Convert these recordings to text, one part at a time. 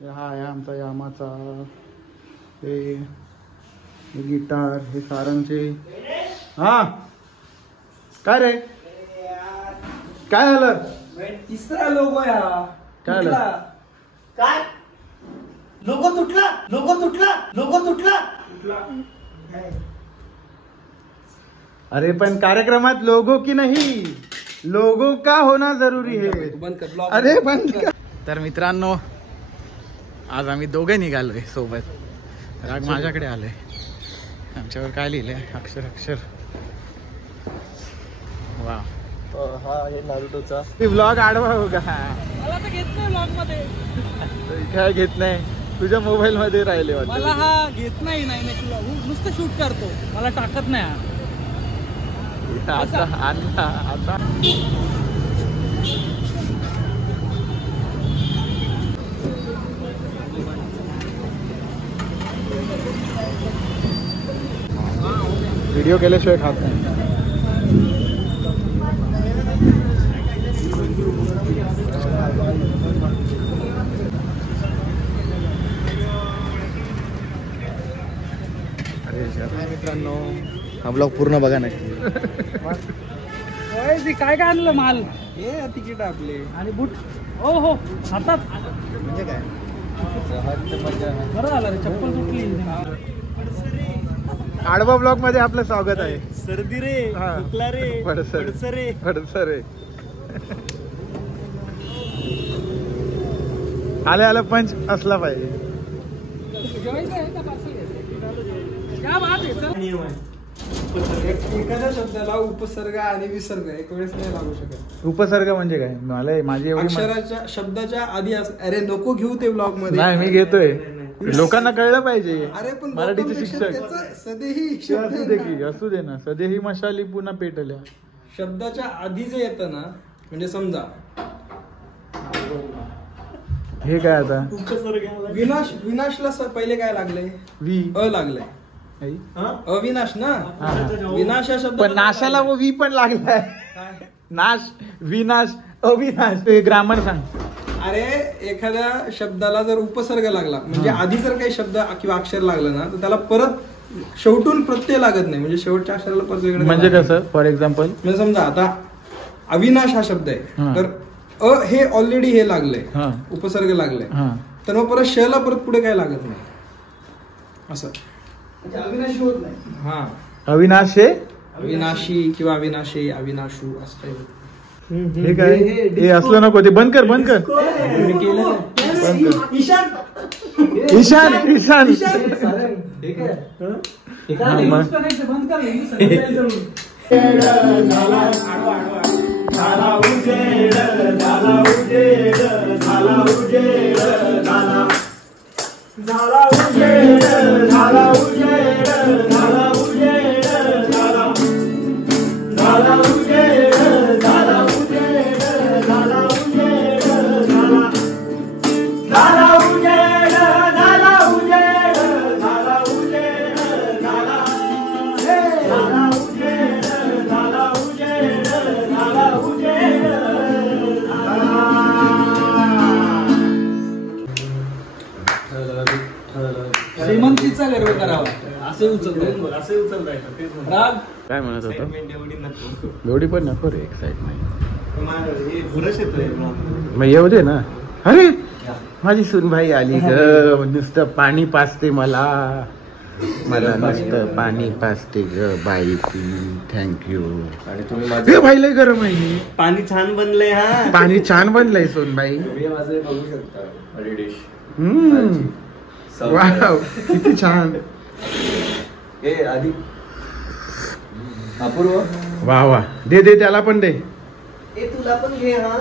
हा आहे आमचा यामाचा, हे गिटार, हे सारंगचे. हा काय रे, काय झालं? तिसरा लोगो या काय झालं? काय लोगो तुटला, लोगो तुटला, लोगो तुटला. अरे पण कार्यक्रमात लोगो की नहीं, लोगो का होना जरुरी है. बंद कर ब्लॉग. अरे बंद कर. तर मित्रांनो, आज आम्ही दोघे निघालोय सोबत. राग माझ्याकडे आलोय. आमच्यावर काय लिहिलंय अक्षर अक्षर. वा हा हे नारुतोचा ब्लॉग आडवा हो का? मला तर घेत नाही ब्लॉग मध्ये. काय घेत नाही, तुझ्या मोबाईल मध्ये राहिले वाटतं. मला हा घेत नाही. नुसतं शूट करतो, मला टाकत नाही हा. आता आता व्हिडिओ केल्याशिवाय खात नाही. अरे मित्रांनो, हा ब्लॉग पूर्ण बघा नक्की. काय काय आणलं माल? हे तिकीट आपले आणि बूट. हो हो हातात. म्हणजे काय, बरं झालं रे, चप्पल तुटली. आडवा ब्लॉग मध्ये आपलं स्वागत आहे. सर्दी रे, हा. खोकला रे, पडसरे पडसरे. आले आलं पंच असला पाहिजे. जेवायचं आहे का पार्सल घ्यायचं? क्या बात आहे सर. नियम आहे. एखाद्या शब्दाला उपसर्ग आणि विसर्ग एक वेळेस नाही लागू शकत. उपसर्ग म्हणजे काय, मला माझी एवढी अक्षराच्या शब्दाच्या आधी अरे नको घेऊ ते ब्लॉग मध्ये. नाही, मी घेतोय. लोकांना कळलं पाहिजे. अरे पण मराठीचे शिक्षक सदेही असू दे की, असू दे ना. सदेही मशाली पुन्हा पेटल्या. शब्दाच्या आधी जे येतं ना, म्हणजे समजा हे काय आता, विनाश. विनाशला पहिले काय लागलंय? वी लागलंय. आई? अविनाश ना. हा. विनाश या शब्द पण नाशाला वो वी पण लागलाय. नाश, विनाश, अविनाश. ते ग्रामर सांग. अरे एखाद्या शब्दाला जर उपसर्ग लागला, म्हणजे आधी जर काही शब्द किंवा अक्षर लागलं ना, तर त्याला परत शेवटून प्रत्यय लागत नाही. म्हणजे शेवटच्या अक्षराला परत वेगळं म्हणजे कसं, फॉर एक्झाम्पल म्हणजे समजा आता अविनाश हा शब्द आहे, तर हे ऑलरेडी हे लागलंय, उपसर्ग लागलंय, तर मग परत श ला परत पुढे काय लागत नाही. असं अविनाशी होत नाही. हा, अविनाश हे अविनाशी किंवा अविनाशी, अविनाशू असं काही. हे काय, हे असलं नको. ते बंद कर, बंद कर. मी केलं. ईशान ईशान बंद श्रीमंतीचा गर्व करावा असे उचलताय. राग काय म्हणत होतो? एवढी पण नको रे, एक्साइटमेंट मग येऊ दे ना. अरे माझी सुनबाई आली ग, नुसतं पाणी पाजते मला नुसतं पाणी पाजते ग बाई ती. थँक्यू. आणि तुम्ही भाई लय गरम आहे. पाणी छान बनलंय. हा, पाणी छान बनलंय सोनबाई. माझं बघू शकता डिश. वाव, किती छान. ए आधी अपूर्व. वा वा, दे दे त्याला पण दे. ए तुला पण घे. हा,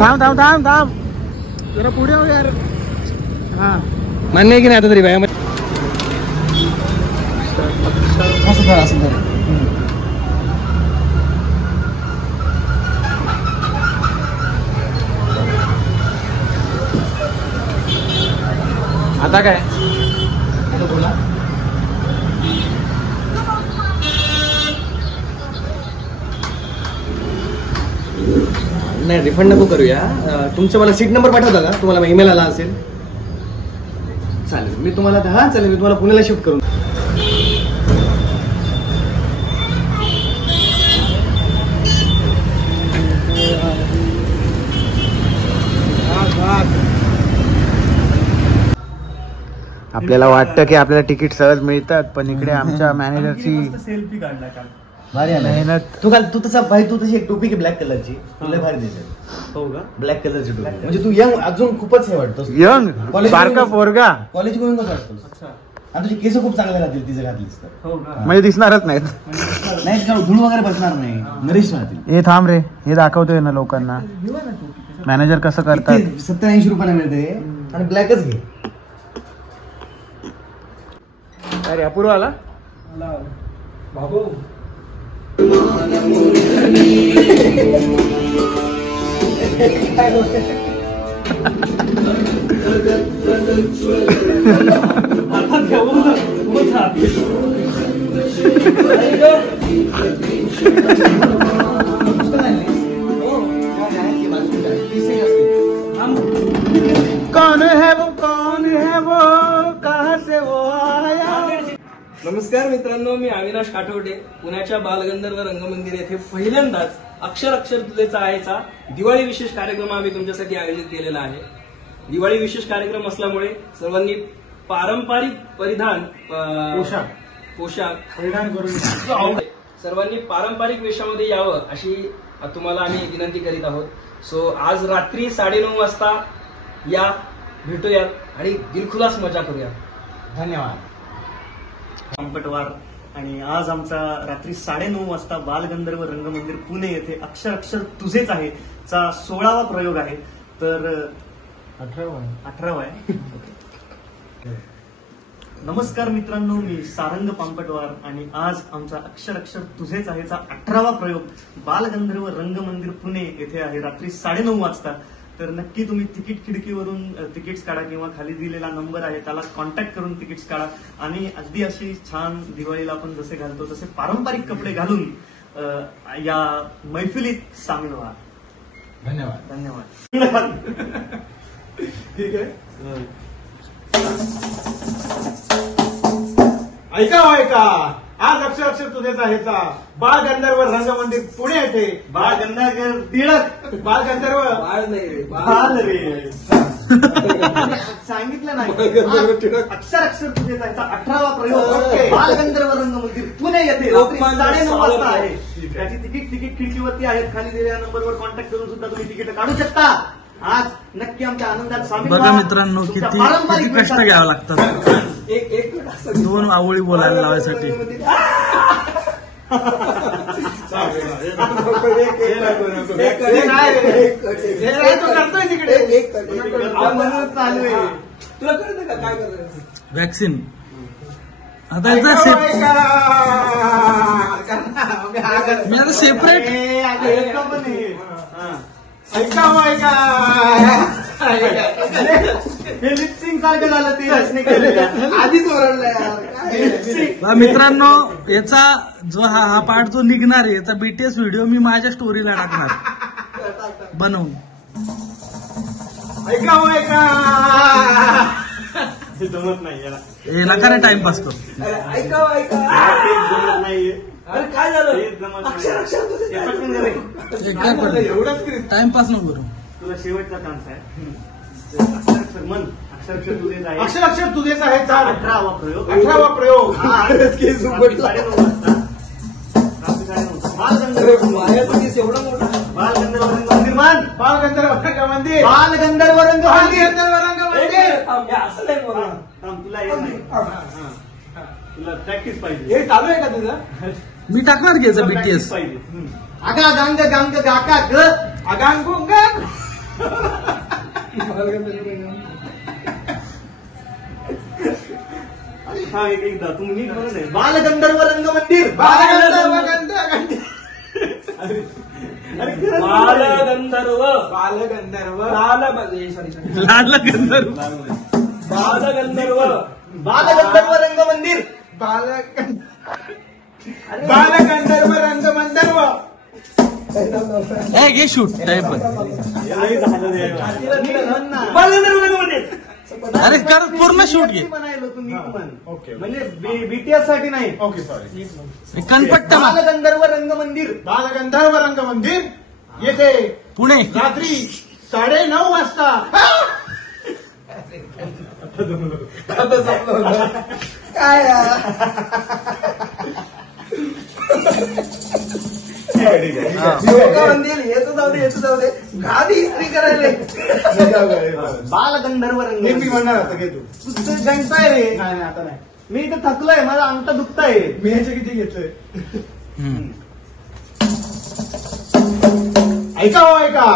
थांब थांब थांब थांब जरा पुढे हो यार. हा मान्य आहे की नाही आता तरी बाया. असं धर. आता काय, वाटतं बोला. नाही रिफंड नको करूया. तुमचं मला सीट नंबर पाठवता का? तुम्हाला ईमेल आला असेल. चालेल मी तुम्हाला चालेल मी तुम्हाला पुण्याला शिफ्ट करून. आपल्याला वाटतं की आपल्याला तिकीट सहज मिळतात, पण इकडे आमच्या मॅनेजरची सेल्फी काढला का भारी आहे मेहनत. तू तसा भाई तू तशी एक टोपी की ब्लॅक कलरची तुला भारी दिसेल. हो का? ब्लॅक कलरची टोपी म्हणजे तू यंग अजून खूपच हे वाटतोस. यंग सारखा पोरगा कॉलेज गोईंग वाटतोस. आणि तुझे केस खूप चांगले राहतील तिचं घातलीस तर. म्हणजे दिसणारच नाहीत. नाही धूळ वगैरे बसणार नाही. नरेश राहतील. हे थांब रे, हे दाखवतोय ना लोकांना मॅनेजर कसं करतात. 70-80 रुपयाला मिळते आणि ब्लॅकच घे. अरे अपूर्व आला बाबू. कौन है वो कहां से वो आया. नमस्कार मित्रांनो, मी अविनाश काठवडे. पुण्याच्या बालगंधर्व रंगमंदिर येथे पहिल्यांदाच अक्षर तुझेचा आहेचा दिवाळी विशेष कार्यक्रम आम्ही तुमच्यासाठी आयोजित केलेला आहे. दिवाळी विशेष कार्यक्रम असल्यामुळे सर्वांनी पारंपरिक पोशाख परिधान करून सर्वांनी पारंपरिक वेशामध्ये यावं अशी तुम्हाला आम्ही विनंती करीत आहोत. सो आज रात्री 9:30 वाजता या, भेटूयात आणि दिलखुलास मजा करूया. धन्यवाद. पांपटवार. आणि आज आमचा रात्री 9:30 वाजता बालगंधर्व रंगमंदिर पुणे येथे अक्षर तुझेच आहे चा 16वा प्रयोग आहे. तर 18वा आहे. नमस्कार मित्रांनो, मी सारंग पांपटवार आणि आज आमचा अक्षर तुझेच आहेचा 18वा प्रयोग बालगंधर्व रंगमंदिर पुणे येथे आहे रात्री 9:30 वाजता. तर नक्की तुम्ही तिकीट खिडकीवरून तिकीट्स काढा किंवा खाली दिलेला नंबर आहे त्याला कॉन्टॅक्ट करून तिकीट्स काढा आणि अगदी अशी छान दिवाळीला आपण जसे घालतो तसे पारंपरिक कपडे घालून या मैफिलीत सामील व्हा. धन्यवाद. ठीक आहे. ऐका आज अक्षर तुझेच आहेचा बालगंधर्व रंगमंदिर पुणे येथे बालगंधर्व टिळक बालगंधर्व बाल रे सांगितलं नाही. अक्षर तुझेच आहेचा 18वा प्रयोग बालगंधर्व रंगमंदिर पुणे येथे 9:30 वाजता आहे. त्याची तिकीट खिडकीवरती आहेत. खाली दिलेल्या नंबरवर कॉन्टॅक्ट करून सुद्धा तुम्ही तिकीट काढू शकता. आज नक्की आमच्या आनंदात सामील बघा मित्रांनो, किती कष्ट घ्यावं लागतात एक 2 आवळी बोलायला लावायसाठी. चालू आहे. तुला कळतं का काय करायचं? वॅक्सिन आता मी आता सेपरेट लिपसिंग सारखं झालं ते आधीच ओरडलं. मित्रांनो, याचा जो हा पार्ट जो निघणार आहे याचा बीटीएस व्हिडिओ मी माझ्या स्टोरीला टाकणार बनवून. हे जमत नाही याला. हे नका रे टाइमपास करू. जमत नाहीये. अरे काय झालं? टाइमपास नको करू. तुला शेवटचा चान्स आहे. अक्षर तुझेच आहे. अक्षर तुझेच आहे. 18वा प्रयोग. 18वा प्रयोग. बालगंधर्व एवढा मोठा बालगंधर्व रंगमंदिर मान बालगंधर्व रंगमंदिर बालगंधर्व रंगमंदिर असं नाही बोला. तुला येत नाही. तुला प्रॅक्टिस पाहिजे. हे चालू आहे का तुझं? मी टाकणार घ्यायचा बीटीएस पाहिजे. आगा गांग गांग गाका ग अगांग हा एकदा तुम्ही नीट म्हणून आहे. बालगंधर्व रंगमंदिर बालगंधर्व लाल गंधर्व बालगंधर्व रंगमंदिर बालगंधर्व रंगमंदिर घे शूट टाईप बालगंधर्व रंगमंदिर. अरे कर पूर्ण शूट घे. म्हणायलो तुम्ही म्हणजे बीटीएस साठी नाही. Okay sorry. कनपट्टा बालगंधर्व रंगमंदिर. बालगंधर्व रंगमंदिर येथे पुणे रात्री 9:30 वाजता. काय येतो जाऊ दे गादी इस्त्री करायला. बालगंधर्व रंगमंदिर म्हणणार आता घे तू. तुझं गणताय रे. नाही आता नाही. मी इथं थकलोय, माझा अंगठा दुखताय. मी ह्याचे किती घेतोय. ऐका हो ऐका.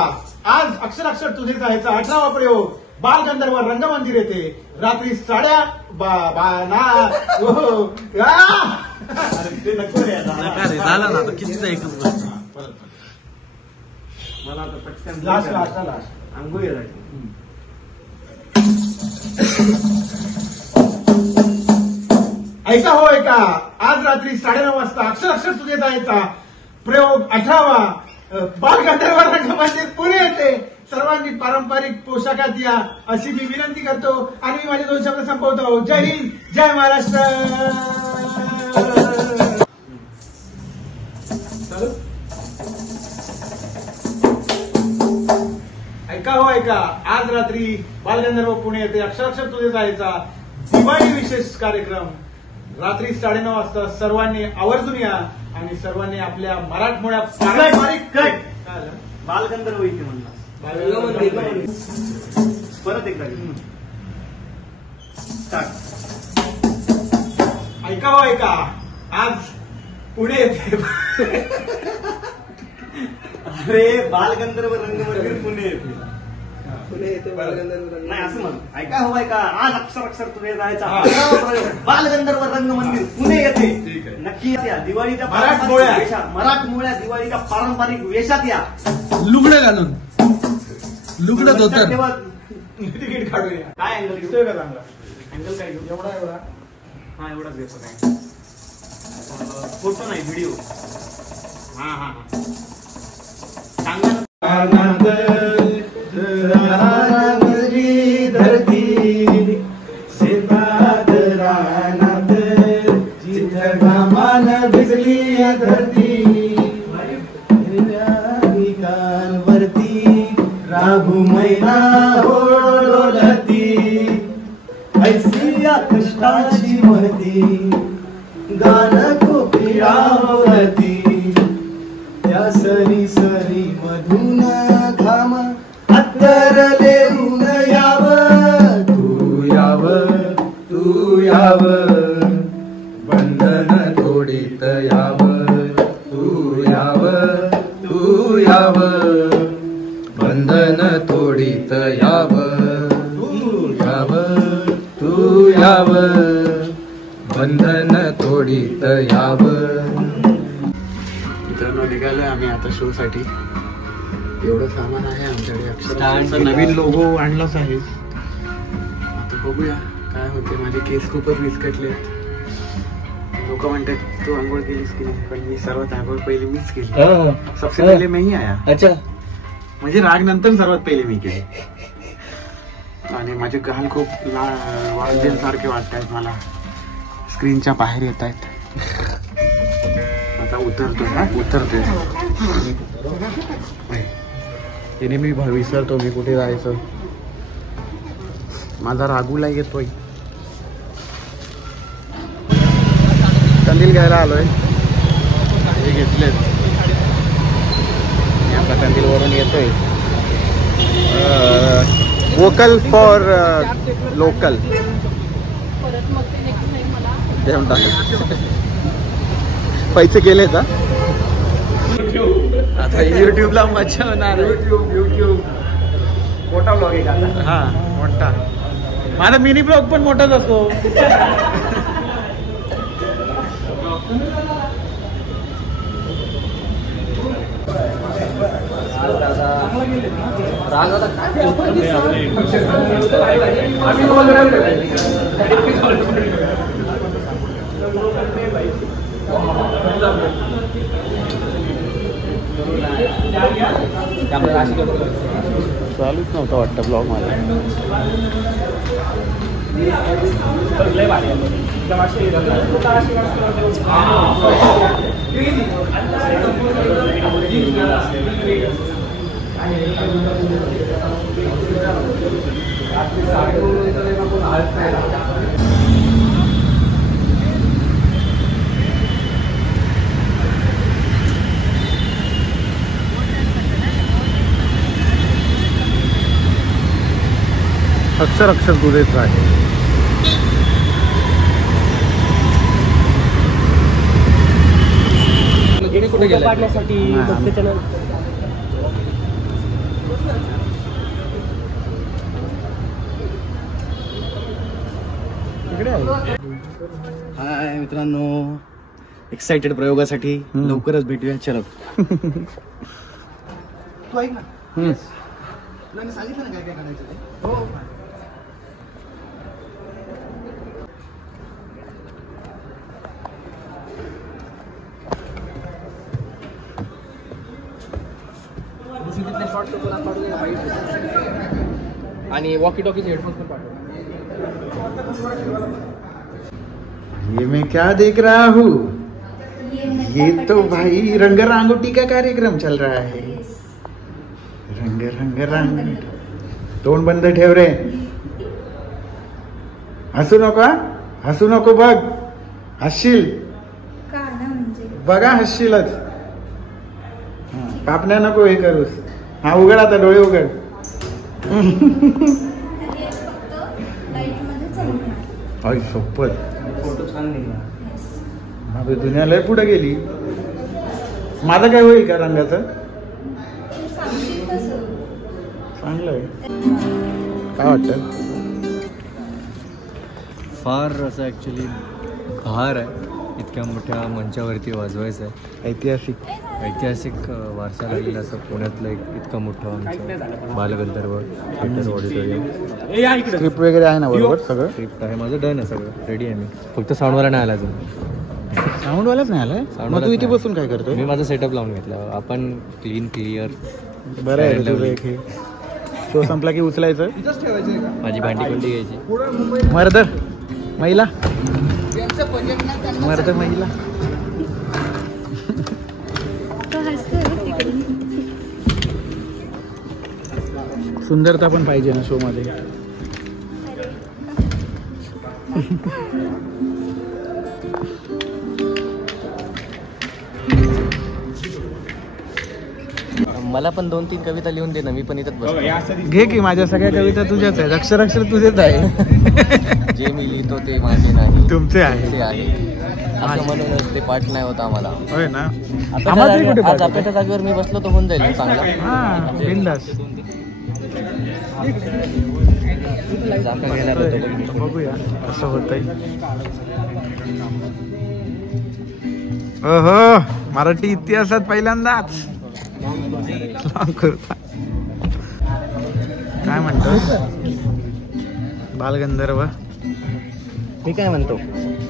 आज अक्षर तुझे जायचा 18वा प्रयोग बालगंधर्व रंगमंदिर येथे रात्री 9:30. ते नको रे आता. झालं ना आता कितीचा एकच गोष्ट. मला आता पटकन लास्ट अंघोळी ऐका हो ऐका. आज रात्री 9:30 वाजता अक्षर तुझे जायचा प्रयोग 18वा बालगंधर्व रंगमंदिर पुणे येथे सर्वांनी पारंपरिक पोशाखात या अशी मी विनंती करतो आणि मी माझे 2 शब्द संपवतो. जय हिंद, जय महाराष्ट्र. ऐका हो ऐका. आज रात्री बालगंधर्व पुणे येथे अक्षर तुझे जायचा दिवाळी विशेष कार्यक्रम रात्री 9:30 वाजता सर्वांनी आवर्जून या आणि सर्वांनी आपल्या मराठमोळ्या पारंपरिक बालगंधर्व इथे म्हणला. परत एकदा ऐका हो ऐका. आज पुणे येथे अरे बालगंधर्व रंगमंदिर पुणे येते नाही असं म्हण. ऐका हो ऐका. आज अक्षर तुझे जायचा बालगंधर्व रंगमंदिर पुणे येते नक्की या. दिवाळीच्या मराठमोळ्या दिवाळीच्या पारंपरिक वेशात या. लुगडं घालून लुगडं धोतर. तिकीट काढूया. काय अँगल दिसतोय का चांगला. अँगल काय घेऊ. एवढा हा एवढाच घेतो. काय फोटो नाही व्हिडिओ. हा चांगला धरती शेतात रानात जिथं घामान भिजली धरती कानवरती राहू मैना ओढती ऐसी या कष्टाची महती गाणं कोकिळा होती. त्या सरी सरी मधून घाम अत्तर लेऊन यावं तू याव बंधन तोडीत यावं तू याव बंधन तोडीत यावं तू याव बंधन तोडीत यावं. मित्रांनो निघालोय आम्ही आता शो साठी. एवढं सामान आहे आमच्याकडे. अक्षर नवीन लोगो आणलाच आहे. आता बघूया काय होते. माझे केस खूपच विस्कटले. लोक म्हणतात तू आंघोळ केलीस की नाही, पण मी सर्वात आंघोळ पहिली मीच केली. सबसे पहिले मीही आया. अच्छा म्हणजे राग नंतर सर्वात पहिले मी केली. आणि माझे गाल खूप वाळलेसारखे वाटत आहेत मला. स्क्रीनच्या बाहेर येत आहेत. आता उतरतोय. तिने मी विसरतो मी कुठे जायचं. माझा रागूला येतोय. कंदील घ्यायला आलोय. हे घेतलेत. मी आता कंदील वरून येतोय. Vocal for local. पैसे केले का आता. युट्यूबला मजा होणार. युट्यूब मोठा ब्लॉग आहे का. हा मोठा. माझा मिनी ब्लॉग पण मोठाच असतो. राग चालूच नव्हता वाटतं ब्लॉग माझा. अक्षर अक्षर तुझेच आहे. कुठे पाडण्यासाठी हाय मित्रांनो, एक्साइटेड प्रयोगासाठी. लवकरच भेटूया. चलो तू ऐक ना, तुला मी सांगितलं ना काय काय करायचं ते. हो आणि वॉकी टॉकीचे हेडफोन्स पण पाठव. ये मैं क्या देख रहा हूँ, ये तो भाई रंग रांगोटी का कार्यक्रम चल रहा है. रंग रंग रंग. तोंड बंद ठेव रे. हसू नको, हसू नको. बघ हसशील, बघा हसशीलच. कापण्या नको हे करूस. हा उघड आता, डोळे उघड. आई शपथ, फोटो छान निघाला. माझी दुनिया लय पुढे गेली. माझं काय होईल का रंगाचं? चांगलंय. काय वाटतं? फार असं ॲक्च्युली भार आहे इतक्या मोठ्या मंचावरती वाजवायचं आहे. ऐतिहासिक वारसा लागलेला असं पुण्यातलं एक इतकं मोठं आमचं बालगंधर्व थिएटर ऑडिटोरियम. स्क्रिप्ट वगैरे आहे ना बरोबर? सगळं स्क्रिप्ट आहे, माझं डन आहे, सगळं रेडी आहे. मी फक्त साऊंडवाला नाही आला अजून. साऊंडवालाच नाही आलाय? मग तू इथे बसून काय करतोय? मी माझा सेटअप लावून घेतला. आपण क्लीन क्लिअर. बरं आहे तुझं एक हे. शो संपला की उचलायचं. माझी भांडी कोंडी घ्यायची. मर्द महिला, मर्द महिला. सुंदरता पण पाहिजे ना शो मध्ये. मला पण 2-3 कविता लिहून दे ना, मी पण इथं बसतो. घे की, माझ्या सगळ्या कविता तुझ्याच आहेत. अक्षर अक्षर तुझेच आहे. जे मी लिहितो ते माझे नाही, तुमचे आहे. ते आहे. असं म्हणूनच ते पाठ नाही होता आम्हाला. होय ना. आज आपल्या जागेवर मी बसलो तर होऊन जाईल चांगला. हा बिंदास. जागा घेणार होतो. बघूया कसं होतंय. ओहो, मराठी इतिहासात पहिल्यांदाच काय म्हणतो बालगंधर्व. मी काय म्हणतो,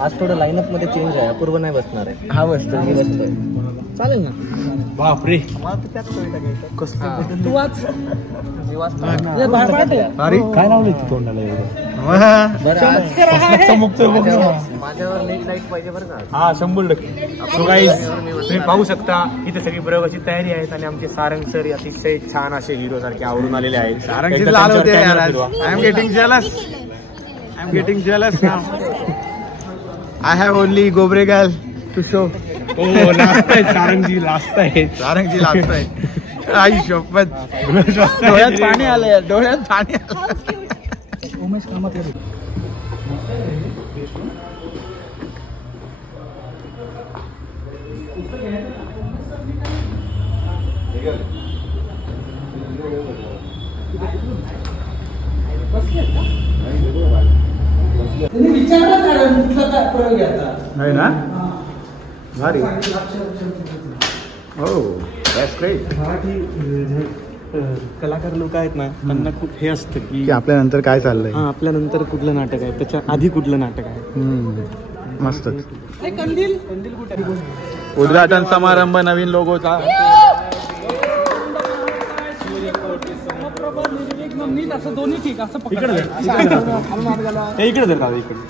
आज थोडं लाईनअप मध्ये चेंज आहे. अपूर्व नाही बसणार आहे. हा बसतो. मी बसतोय. चालेल ना. बापरे, तू वाच. अरे काय लावलं तोंडाला एवढं? माझ्यावर लेट लाईट पाहिजे बरं का. हा 100%. सो गाईज, तुम्ही पाहू शकता इथे सगळी प्रयोगाची तयारी आहेत आणि आमचे सारंग सर अतिशय छान असे हिरो सारखे आवरून आलेले आहेत. सारंगची लाल होते यार. I am getting jealous. I am getting jealous now. I have only गोबरे गर्ल टू शो. हो लास्ट आहे सारंगजी, लास्ट आहे. सारंगची लास्ट आहे. आई शपथ, डोळ्यात पाणी आलंय, डोळ्यात पाणी आलं. उमेश कामात नाही ना. भारी. हो दॅट्स ग्रेट. कलाकार लोक आहेत ना त्यांना खूप हे असतं की आपल्यानंतर काय चाललंय. हा आपल्यानंतर कुठलं नाटक आहे, त्याच्या आधी कुठलं नाटक आहे. मस्तच. कंदील कुठे? उद्घाटन समारंभ नवीन लोगोचा. नीट असं दोन्ही ठीक असं इकडे दे दादा, इकडे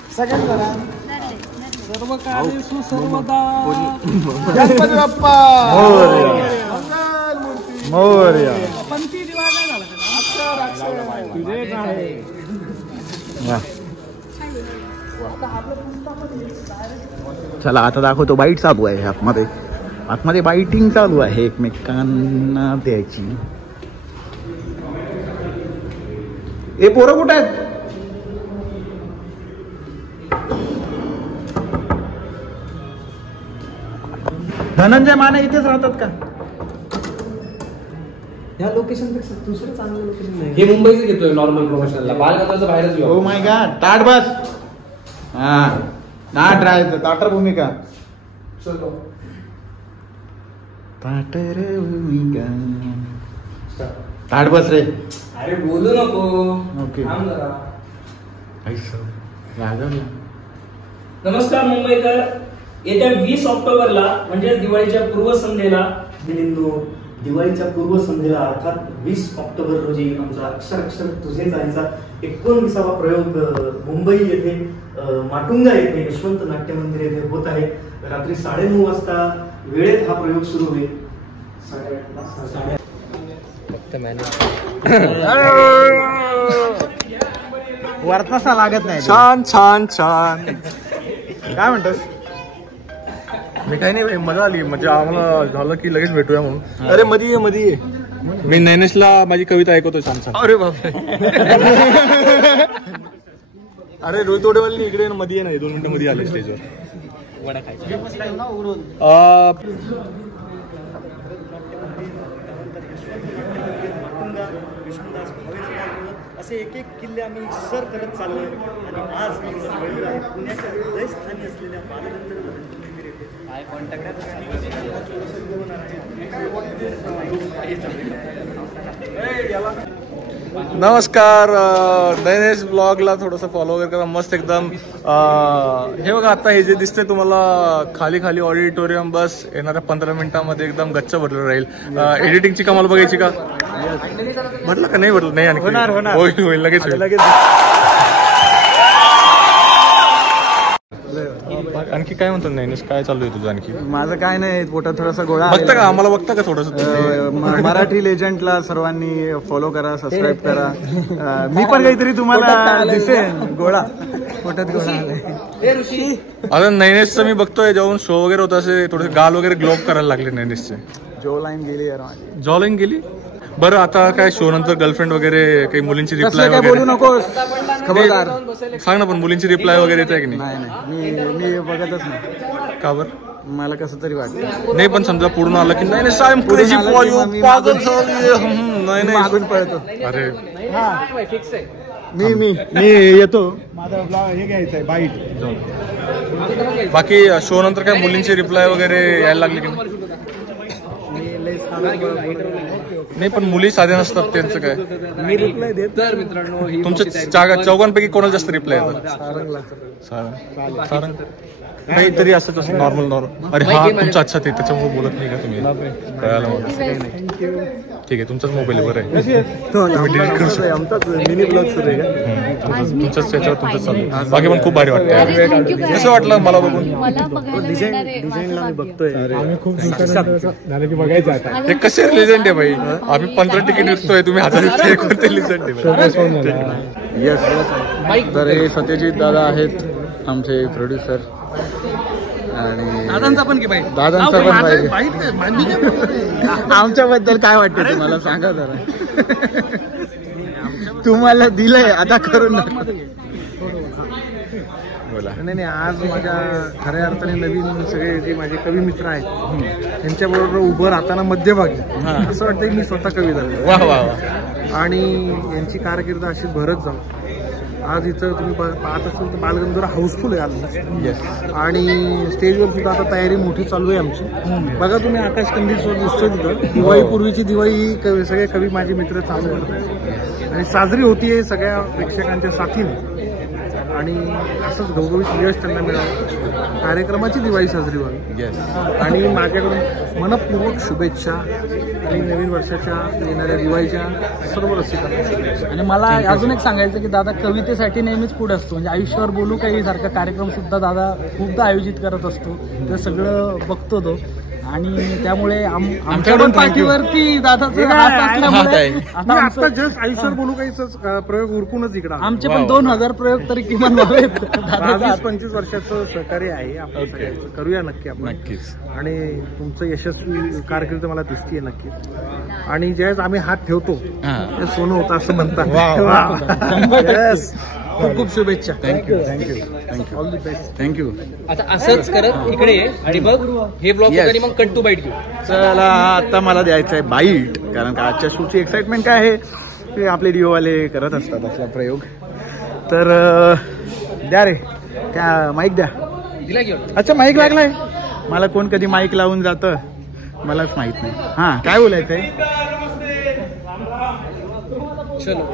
सर्व कार्य सुसर्वदा. गणपती बाप्पा मोरया. पंथी दिवा नाही झाला. चला आता दाखवतो. बाईट चालू आहे आतमध्ये बाईटिंग चालू आहे एकमेकांना द्यायची. ए पोरं कुठे आहेत? धनंजय माने इथेच राहतात का? ह्या लोकेशन पेक्षा दुसरं चांगलं लोकेशन नाही. हे मुंबईचं घेतोय नॉर्मल प्रोफेशनलला. बालगंधर्वचं बाहेरच घेऊ. Oh my God. ताट बस. हा ताट राहायचं. ताटर भूमिका. ताटर भूमिका. ताट बस रे. अरे बोलू नको. ओके. थांब जरा. नमस्कार मुंबईकर. येत्या 20 ऑक्टोबरला म्हणजे दिवाळीच्या पूर्वसंध्येला दिवाळीच्या पूर्वसंध्येला अर्थात 20 ऑक्टोबर रोजी आमचा अक्षर तुझेच आहेचा 19वा प्रयोग मुंबई येथे माटुंगा येथे यशवंत नाट्य मंदिर येथे होत आहे. रात्री 9:30 वाजता वेळेत हा प्रयोग सुरू होईल. वरतसा लागत नाही. छान छान छान. काय म्हणतोस? मी काही नाही, मजा आली. म्हणजे आम्हाला झालं की लगेच भेटूया म्हणून. अरे मध्ये ये. मी नैनेशला माझी कविता ऐकवतो छान छान. अरे बापरे. अरे रोहित तोडेवाली इकडे मध्ये ये ना. 2 मिनिटं मध्ये आले स्टेजवर. असे एक किल्ले आम्ही सर करत चाललोय आणि आज पुण्याच्या हृदयस्थानी असलेल्या बालगंधर्व मंदिर येथे नमस्कार. नैनेश ब्लॉगला थोडंसं फॉलो वगैरे करा. मस्त एकदम. हे बघा आता हे जे दिसतंय तुम्हाला खाली ऑडिटोरियम. बस येणाऱ्या 15 मिनिटांमध्ये एकदम गच्च भरलेलं राहील. एडिटिंगची कमाल बघायची का? म्हटलं का नाही? म्हटलं नाही. आणि होईल लगेच आणखी काय म्हणतो नैनेश? काय चालू आहे तुझं आणखी? माझं काय नाही, पोटात थोडासा गोळा बघता का? आम्हाला बघता का थोडंसं? मराठी लेजंडला सर्वांनी फॉलो करा, सबस्क्राईब करा. मी पण काहीतरी तुम्हाला दिसेन. गोळा पोटात गोळा आलाय. आता नैनेशचं मी बघतोय जेव्हा शो वगैरे होता असे थोडेसे गाल वगैरे ग्लोव करायला लागले नैनेशचे. जो लाईन गेली यार माझी. जॉ लाईन गेली. बरं आता काय शो नंतर गर्लफ्रेंड वगैरे काही मुलींची रिप्लाय बोलू वगैरे नकोस. खबरदार. सांग ना. पण मुलींची रिप्लाय वगैरे येते की नाही? नाही मी बघतच नाही. का बरं? मला कसं तरी वाटतं. नाही पण समजा पूर्ण आलं की नाही क्रेझी फॉर यू पागल नाही मागून पळतो. अरे मी येतो. माझा हे घ्यायचंय बाईट. बाकी शो नंतर काय मुलींची रिप्लाय वगैरे यायला लागली की नाही? पण मुली साध्या नसतात त्यांचं काय? मी रिप्लाय देत. तर मित्रांनो तुमच्या चौघांपैकी कोणाला जास्त रिप्लाय येतात? सारंग नाही तरी असंच असं नॉर्मल. अरे हा तुमचा अच्छा ते त्याच्यामुळे बोलत नाही का तुम्ही? कळालं मला. ठीक आहे तुमचाच मोबाईल बरं आहे. आमचाच मिनी ब्लॉग सुरू आहे का? तुमच्याच त्याच्यावर तुमचं चालू. बाकी पण खूप भारी वाटतं. कसं वाटलं मला बघून? डिझाईनला मी बघतोय. हे कसे लिजंड आहे भाई? आम्ही 15 तिकीट विकतोय, तुम्ही 1000 कोणते लिजंड आहे? येस. तर हे सत्यजित दादा आहेत आमचे प्रोड्युसर. आणि दादांचा पण की बाईट. दादांचा पण पाहिजे. आमच्याबद्दल काय वाटतं तुम्हाला सांगा जरा. तुम्हाला दिलंय आता करून बोला. नाही आज माझ्या खऱ्या अर्थाने नवीन सगळे जे माझे कवी मित्र आहेत त्यांच्याबरोबर उभं राहताना मध्यभागी असं वाटतं की मी स्वतः कवी झालो. वा वा वा. आणि यांची कारकीर्द अशी भरत जाऊ आज इथं तुम्ही पाहत असाल तर बालगंधर्व हाऊसफुल आहे आज आणि स्टेजवर सुद्धा आता तयारी मोठी चालू आहे आमची. बघा तुम्ही आकाश कंदील दिसतो तिथं. दिवाळीपूर्वीची दिवाळी ही सगळे कवी माझे मित्र चालू करतात आणि साजरी होतीये सगळ्या प्रेक्षकांच्या साथीने आणि असंच घवघवीत यश त्यांना मिळावं. कार्यक्रमाची दिवाळी साजरी व्हावी आणि माझ्याकडून मनपूर्वक शुभेच्छा आणि नवीन वर्षाच्या येणाऱ्या दिवाळीच्या सर्व रसिकांना. आणि मला अजून एक सांगायचं की दादा कवितेसाठी नेहमीच पुढे असतो. म्हणजे आयुष्यावर बोलू काही सारखा कार्यक्रम सुद्धा दादा खूपदा आयोजित करत असतो. ते सगळं बघतो तो आणि त्यामुळे आमच्या पाठीवरती दादाचं हात असल्यामुळे आता जस्ट आयुष्यावर बोलू काही प्रयोग उरकूनच इकडे आमचे पण 2000 प्रयोग तरी किमान व्हावेत. 20-25 वर्षाचं सहकार्य आहे आपण सगळ्यांचं. करूया नक्की आपण. नक्कीच. आणि तुमचं यशस्वी कारकीर्द मला दिसतीये नक्कीच. आणि ज्यावेळेस आम्ही हात ठेवतो ते सोनं होतं असं म्हणतात. खूप खूप शुभेच्छा. Thank you thank you thank you all the best. Thank you. आता असंच करत इकडे ये आणि बघ हे ब्लॉग आणि मग कट टू बाईट घेऊ. चला आता मला द्यायचं आहे बाईट, कारण का आजच्या शोची एक्साइटमेंट काय आहे ते आपले डिओवाले करत असतात असला प्रयोग. तर द्या रे त्या माईक द्या. दिला घेऊन. अच्छा माईक लागलाय. मला कोण कधी माईक लावून जातं मलाच माहित नाही. हां काय बोलायचंय?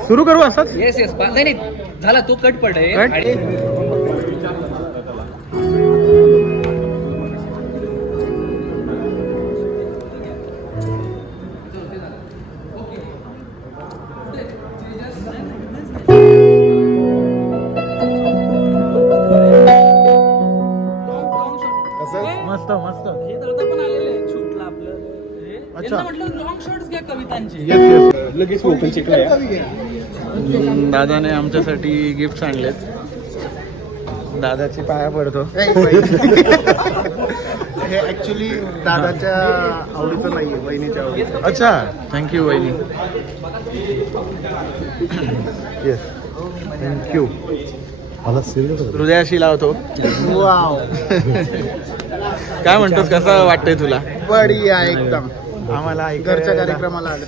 सुरू करू असंच. Yes yes. नाही झाला तो कट पडलाय. मस्त मस्त. हे दादा पण आलेले आहेत शूटला आपलं. अच्छा म्हटलं लॉंग शॉट्स घ्या कवितांचे. लगेच ओपन चेकला. दादाने आमच्यासाठी गिफ्ट आणलेत. दादाची पाया पडतो. हे ऍक्च्युली दादाच्या आवडीचं नाहीये, वहिनीच्या आवडीचं. अच्छा थँक्यू वहिनी. Yes thank you. हृदयाशी लावतो. वाव. काय म्हणतोस, कसं वाटतंय तुला? बढिया एकदम. आम्हाला घरच्या कार्यक्रमाला आलं.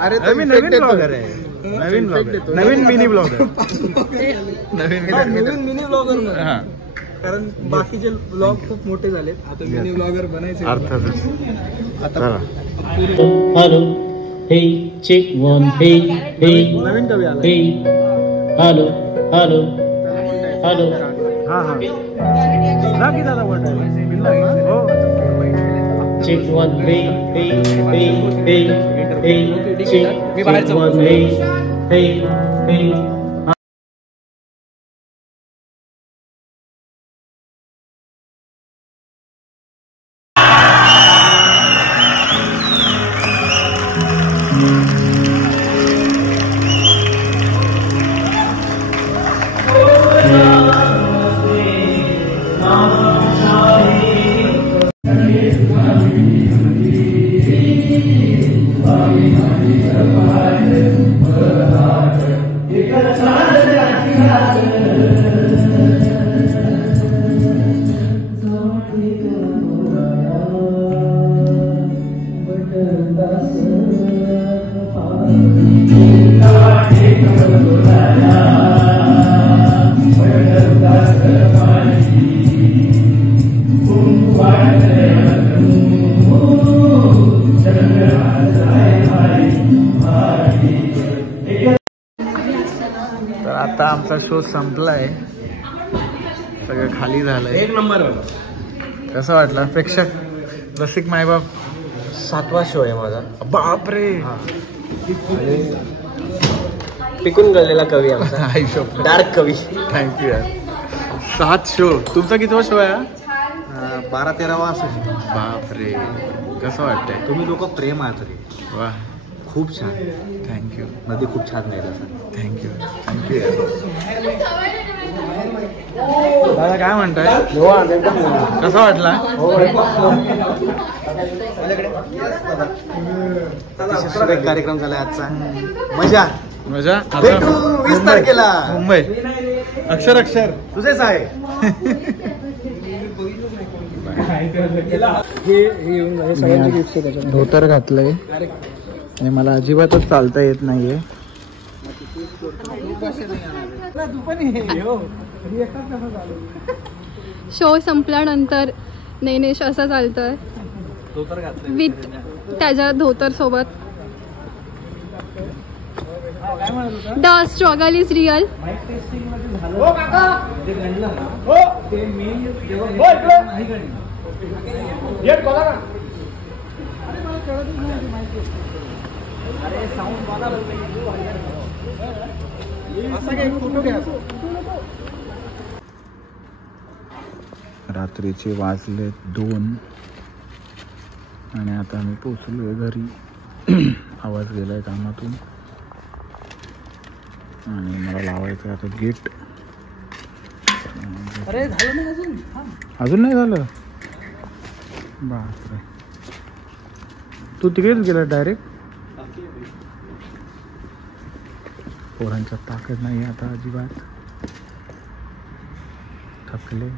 अरे तुम्ही नवीन ब्लॉगर आहे. नवीन मिनी ब्लॉगर. नवीन मिनी ब्लॉगर. कारण बाकीचे ब्लॉग खूप मोठे झालेत. आता मिनी ब्लॉगर बनायचे अर्थातच. आता. हॅलो हे चेक वन. हे हे नवीन कवी आला. हे हॅलो हॅलो हॅलो. हा हा की दादा हो. Check one. हे हे हे हे हे चेक वन. हे हे हे. तर आता आमचा शो संपलाय. सगळं खाली झालंय. एक नंबर. कसं वाटलं प्रेक्षक रसिक मायबाप? 7वा शो आहे माझा. बापरे. टिकून गेलेला कवी आमचा. डार्क कवी. थँक्यू यार. 7 शो. तुमचा कितवा शो आहे? 12-13वा असं. बापरे. कसं वाटतंय? तुम्ही लोक प्रेम आहात रे. वा खूप छान. थँक्यू. नदी खूप छान नाही तसं. थँक्यू थँक्यू यार. दादा काय म्हणताय? कसा वाटला? सुरेख कार्यक्रम झालाय आजचा. मजा मजा. 20 तारखेला मुंबई. अक्षर तुझेच आहे. हे सगळ्यांचे गिफ्ट. धोतर घातलंय. आणि मला अजिबातच चालता येत नाहीये. शो संपल्यानंतर नैनेश असं चालतोय विथ त्याच्या धोतर सोबत. The struggle is real. रात्रीचे वाजले 2 आणि आता आम्ही पोचलोय घरी. आवाज गेलाय कामातून आणि मला लावायचं आता गेट. अरे झालं नाही अजून नाही झालं. बापरे, तू तिकडेच गेला डायरेक्ट. पोरांच्या ताकद नाही आता अजिबात. थकले.